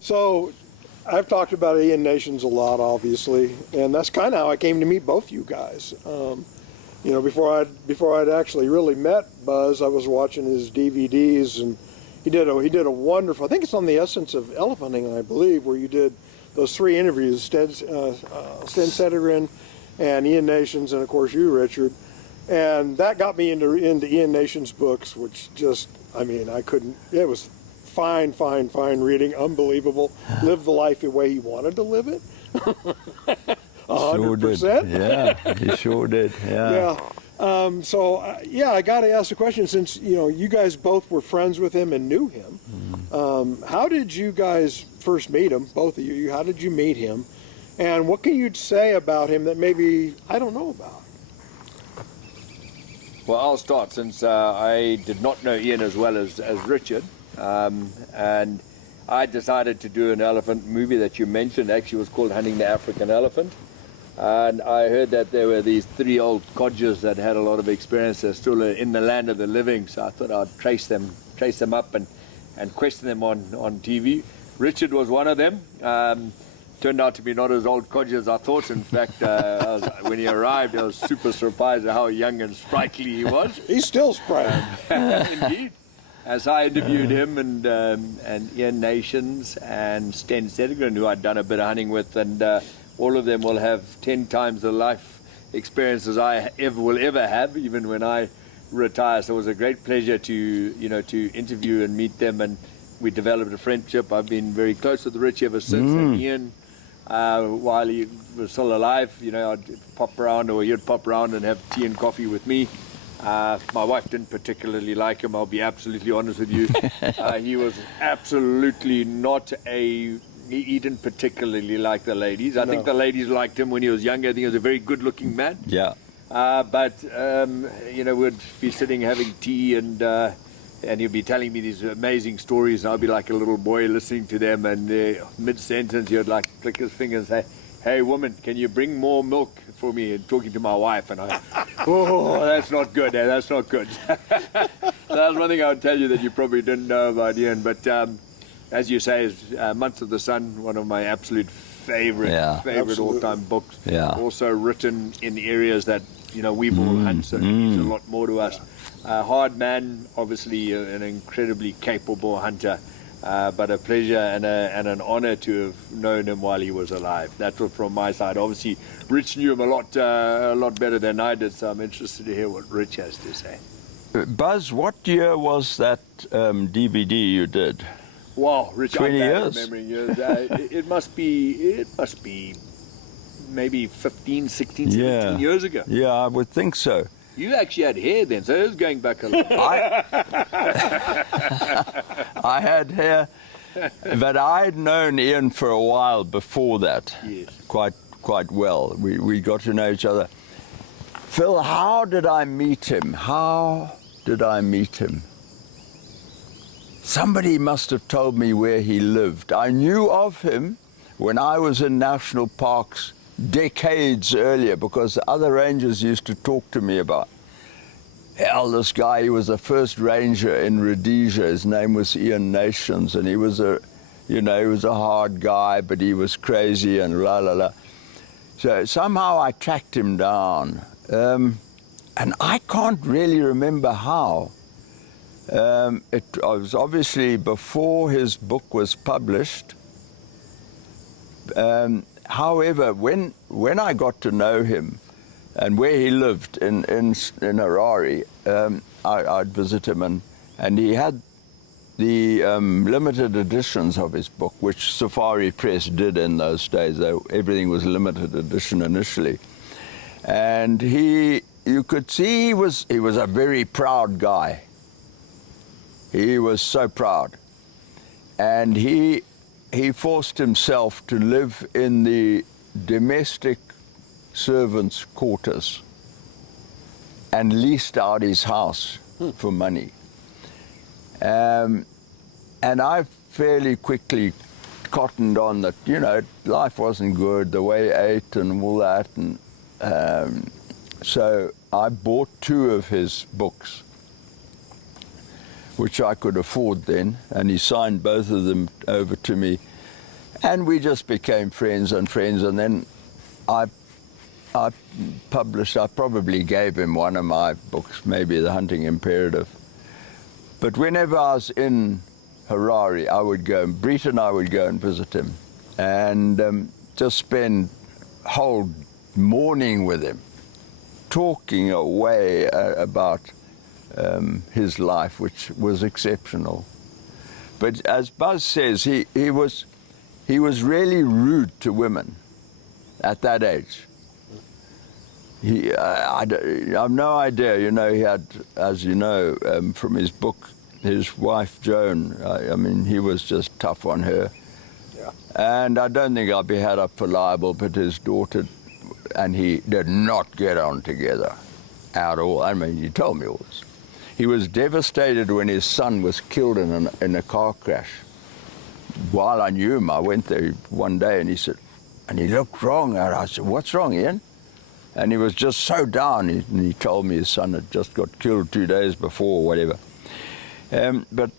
So I've talked about Ian Nyschens a lot, obviously, and that's kind of how I came to meet both you guys. You know, before I'd actually really met Buzz, I was watching his DVDs, and he did a wonderful. I think it's on the Essence of Elephanting, I believe, where you did those 3 interviews: Sten Settergren and Ian Nyschens, and of course you, Richard. And that got me into Ian Nyschens' books, which just, I mean, I couldn't. It was fine reading, unbelievable. Lived the life the way he wanted to live it. 100%. Yeah, he sure did. Yeah. Yeah, I got to ask the question, since you guys both were friends with him and knew him. How did you guys first meet him? Both of you. How did you meet him? And what can you say about him that maybe I don't know about? Well, I'll start, since I did not know Ian as well as Richard, and I decided to do an elephant movie that you mentioned. Actually, was called Hunting the African Elephant. And I heard that there were these 3 old codgers that had a lot of experience. They're still in the land of the living, so I thought I'd trace them up and question them on TV. Richard was one of them. Turned out to be not as old codger as I thought. In fact, when he arrived, I was super surprised at how young and sprightly he was. He's still sprightly. Indeed. As I interviewed him and Ian Nyschens and Sten Settergren, who I'd done a bit of hunting with, and all of them will have 10 times the life experience as I will ever have, even when I retire. So it was a great pleasure to interview and meet them, and we developed a friendship. I've been very close with Rich ever since. And Ian, while he was still alive, I'd pop around, or he'd pop around and have tea and coffee with me. My wife didn't particularly like him, I'll be absolutely honest with you. He was absolutely not he didn't particularly like the ladies. I think the ladies liked him when he was younger. I think he was a very good-looking man. Yeah. But we'd be sitting having tea, and he'd be telling me these amazing stories, and I'd be like a little boy listening to them, and mid-sentence he would like click his finger and say, "Hey woman, can you bring more milk for me?" And talking to my wife, and oh, that's not good, that's not good. That's one thing I would tell you that you probably didn't know about Ian. But as you say, Months of the Sun, one of my absolute favorite all-time books. Yeah. Also written in areas that we've all hunted, so it means a lot more to us. Hard man, obviously an incredibly capable hunter, but a pleasure and an honor to have known him while he was alive. That's what from my side. Obviously, Rich knew him a lot better than I did, so I'm interested to hear what Rich has to say. Buzz, what year was that DVD you did? Wow, Rich, 20 years. Remembering years. It must be maybe 15, 16, 17 years ago. Yeah, I would think so. You actually had hair then, so it was going back a lot. I had hair, but I'd known Ian for a while before that. Yes. Quite well. We got to know each other. Phil, how did I meet him? Somebody must have told me where he lived. I knew of him when I was in national parks decades earlier, because other rangers used to talk to me about, this guy, he was the first ranger in Rhodesia. His name was Ian Nyschens, and he was a hard guy, but he was crazy and la la la. So somehow I tracked him down, and I can't really remember how. It was obviously before his book was published. However, when I got to know him and where he lived in Harare, I'd visit him, and he had the limited editions of his book, which Safari Press did in those days. Everything was limited edition initially. And you could see he was a very proud guy. He was so proud. And he forced himself to live in the domestic servants' quarters and leased out his house for money. And I fairly quickly cottoned on that, life wasn't good, the way he ate and all that. And so I bought 2 of his books, which I could afford then, and he signed both of them over to me. And we just became friends, and then I published, I probably gave him one of my books, maybe The Hunting Imperative. But whenever I was in Harare, I would go, Brett and I would go and visit him, and just spend whole morning with him, talking away about his life, which was exceptional. But as Buzz says, he was really rude to women at that age. I have no idea. You know, he had, as you know, from his book, his wife Joan. I mean, he was just tough on her. Yeah. And I don't think I'll be had up for libel, but his daughter and he did not get on together at all. I mean, he told me all this. He was devastated when his son was killed in a car crash. While I knew him, I went there one day and he said, and he looked wrong. And I said, "What's wrong, Ian?" And he was just so down. He told me his son had just got killed 2 days before, or whatever. But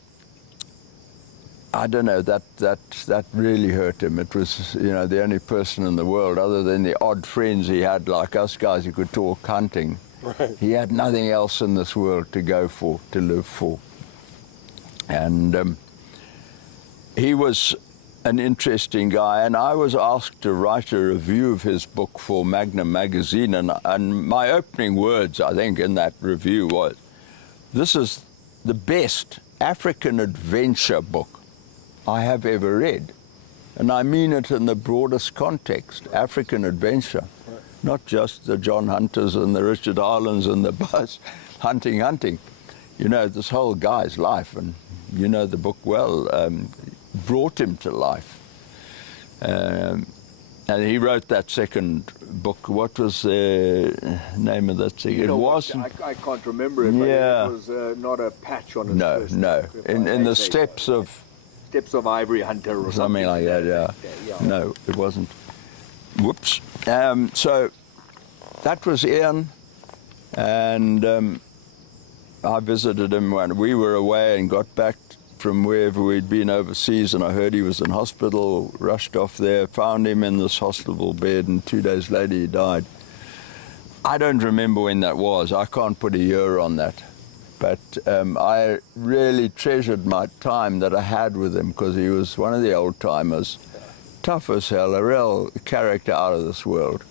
I don't know, that really hurt him. It was, you know, the only person in the world, other than the odd friends he had, like us guys who could talk hunting. Right. He had nothing else in this world to go for, to live for. And he was an interesting guy, and I was asked to write a review of his book for Magnum magazine, and my opening words, I think, in that review was, "This is the best African adventure book I have ever read." And I mean it in the broadest context, African adventure. Right. Not just the John Hunters and the Richard Harlands and the Buzz hunting. You know, this whole guy's life, and you know the book well, brought him to life. And he wrote that second book. What was the name of that second? You know it what, wasn't. I can't remember it, Yeah. but it was not a patch on his No, first no. book, if In I the say steps so. of Steps of Ivory Hunter or something like that. Yeah. Yeah. No, it wasn't. Whoops. So that was Ian, and I visited him when we were away and got back from wherever we'd been overseas, and I heard he was in hospital, rushed off there, found him in this hospital bed, and 2 days later he died. I don't remember when that was. I can't put a year on that. But I really treasured my time that I had with him, because he was one of the old-timers, tough as hell, a real character out of this world,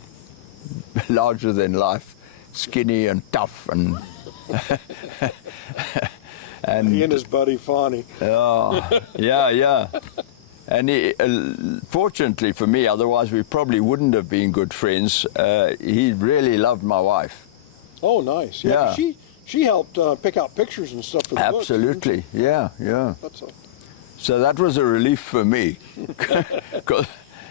larger than life, skinny and tough, and and He and his buddy Fawny. oh, yeah. And he, fortunately for me, otherwise we probably wouldn't have been good friends, he really loved my wife. Oh, nice. Yeah. She helped pick out pictures and stuff for the books, didn't Absolutely, yeah. she? That's a, So that was a relief for me. 'Cause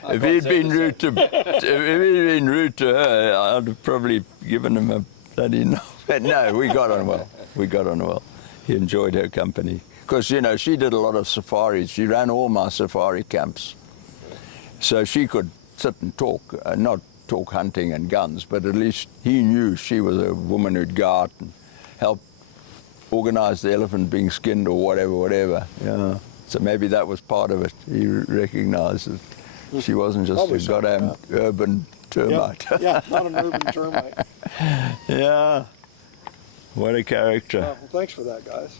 if he'd been rude to her, I'd have probably given him a bloody no. But no, we got on well. He enjoyed her company. Because, you know, she did a lot of safaris. She ran all my safari camps. So she could sit and talk, not talk hunting and guns, but at least he knew she was a woman who'd go out and help organize the elephant being skinned or whatever. Yeah. So maybe that was part of it. He recognized that she wasn't just Probably a so, goddamn urban termite. yeah, not an urban termite. Yeah. What a character. Well, thanks for that, guys.